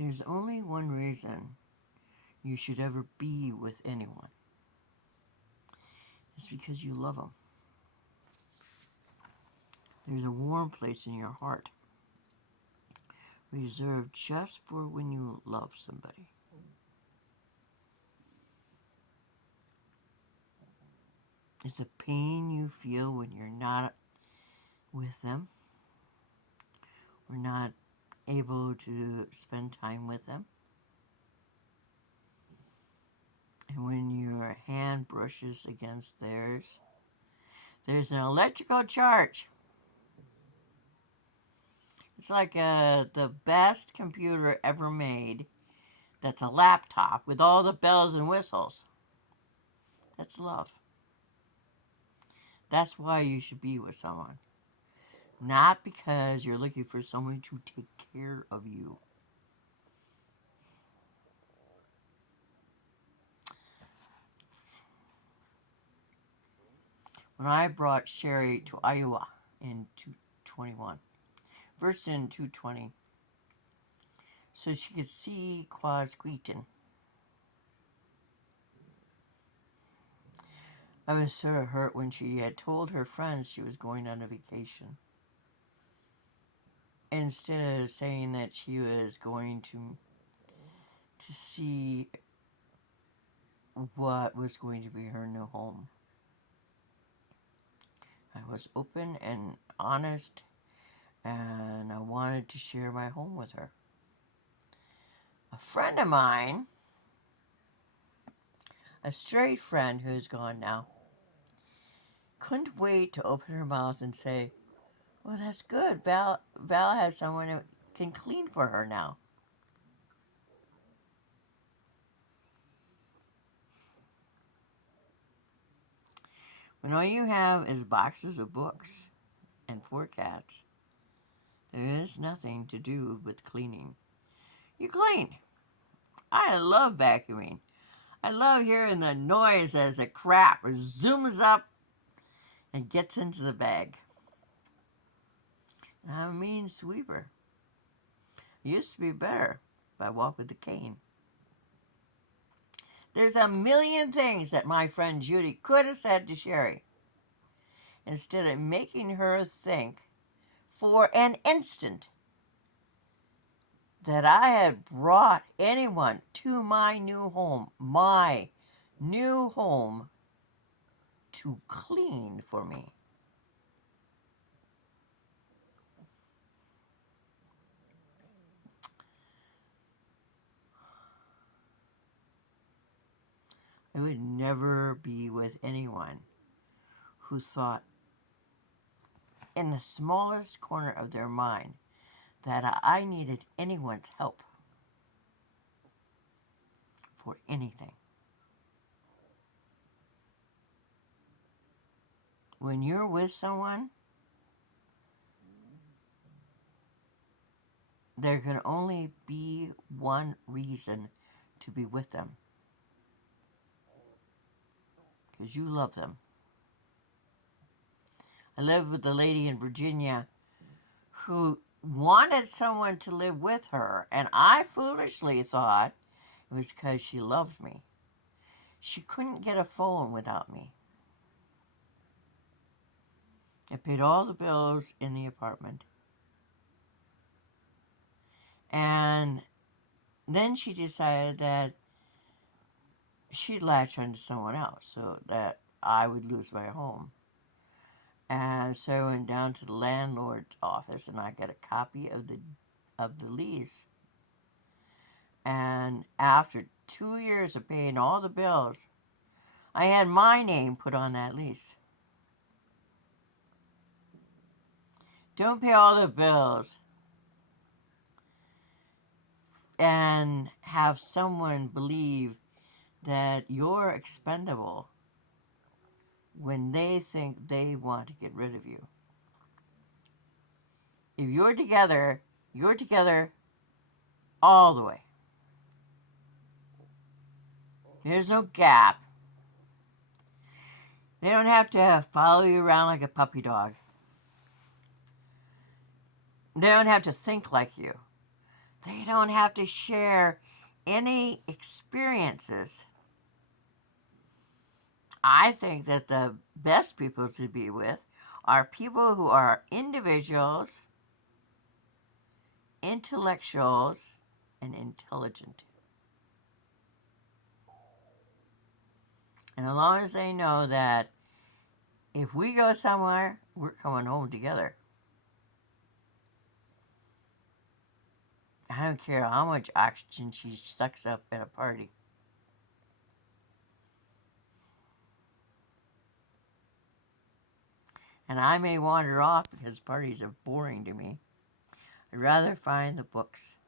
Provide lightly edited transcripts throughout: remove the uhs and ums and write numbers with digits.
There's only one reason you should ever be with anyone. It's because you love them. There's a warm place in your heart reserved just for when you love somebody. It's a pain you feel when you're not with them, or not able to spend time with them. And when your hand brushes against theirs, there's an electrical charge. It's like the best computer ever made that's a laptop with all the bells and whistles. That's love. That's why you should be with someone. Not because you're looking for someone to take care of you. When I brought Sherry to Iowa in 221, first in 220, so she could see Quasqueton, I was sort of hurt when she had told her friends she was going on a vacation, instead of saying that she was going to see what was going to be her new home. I was open and honest, and I wanted to share my home with her. A friend of mine, a straight friend who's gone now, couldn't wait to open her mouth and say, "Well, that's good. Val has someone who can clean for her now." When all you have is boxes of books and 4 cats, there is nothing to do with cleaning. You clean. I love vacuuming. I love hearing the noise as the crap zooms up and gets into the bag. I'm a mean sweeper. I used to be better, but I walk with a cane. There's a million things that my friend Judy could have said to Sherry, instead of making her think for an instant that I had brought anyone to my new home, to clean for me. I would never be with anyone who thought in the smallest corner of their mind that I needed anyone's help for anything. When you're with someone, there can only be one reason to be with them. Because you love them. I lived with a lady in Virginia who wanted someone to live with her, and I foolishly thought it was because she loved me. She couldn't get a phone without me. I paid all the bills in the apartment. And then she decided that she'd latch onto someone else so that I would lose my home. And so I went down to the landlord's office and I got a copy of the lease. And after 2 years of paying all the bills, I had my name put on that lease. Don't pay all the bills and have someone believe that you're expendable when they think they want to get rid of you. If you're together all the way. There's no gap. They don't have to follow you around like a puppy dog. They don't have to think like you. They don't have to share any experiences. I think that the best people to be with are people who are individuals, intellectuals, and intelligent. And as long as they know that if we go somewhere, we're coming home together. I don't care how much oxygen she sucks up at a party. And I may wander off because parties are boring to me. I'd rather find the books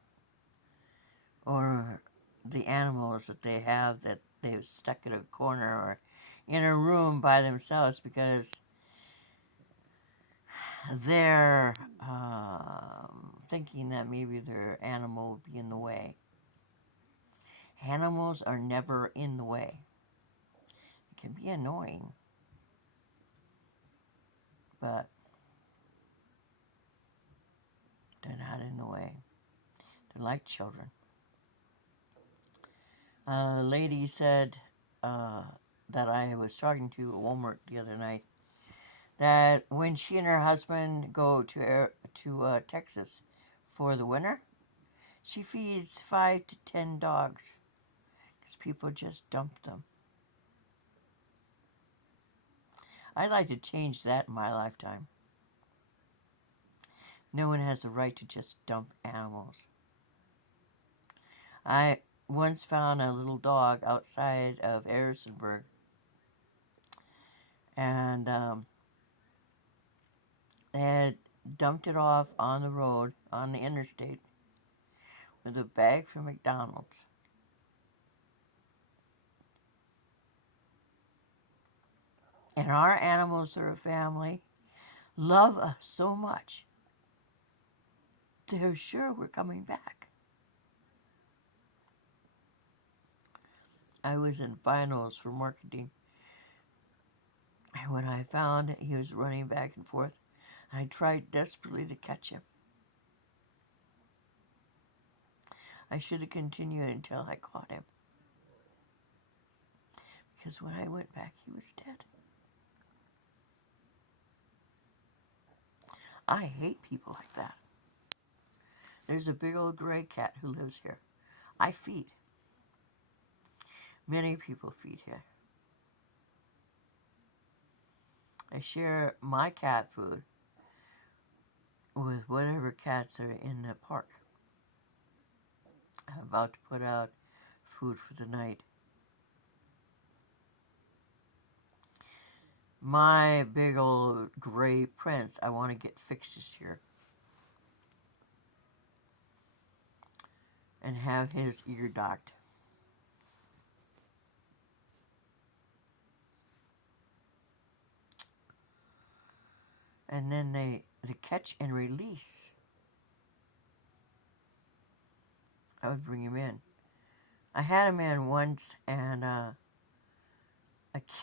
or the animals that they have that they've stuck in a corner or in a room by themselves because they're thinking that maybe their animal will be in the way. Animals are never in the way. It can be annoying, but they're not in the way. They're like children. A lady said that I was talking to at Walmart the other night that when she and her husband go to Texas for the winter, she feeds 5 to 10 dogs because people just dump them. I'd like to change that in my lifetime. No one has the right to just dump animals. I once found a little dog outside of Harrisonburg, and they had dumped it off on the road, on the interstate, with a bag from McDonald's. And our animals are a family, love us so much, they're sure we're coming back. I was in finals for marketing, and when I found he was running back and forth, I tried desperately to catch him. I should have continued until I caught him, because when I went back, he was dead. I hate people like that. There's a big old gray cat who lives here. I feed. Many people feed here. I share my cat food with whatever cats are in the park. I'm about to put out food for the night. My big old gray prince, I want to get fixed this year and have his ear docked. And then the catch and release, I would bring him in. I had him in once, and a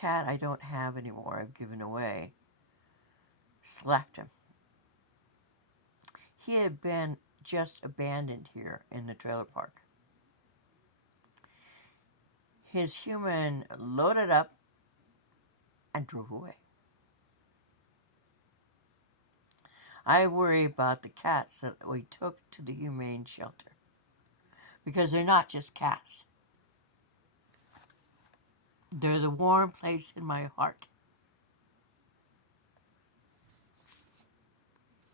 cat I don't have anymore, I've given away, slapped him. He had been just abandoned here in the trailer park. His human loaded up and drove away. I worry about the cats that we took to the humane shelter, because they're not just cats. They're the warm place in my heart.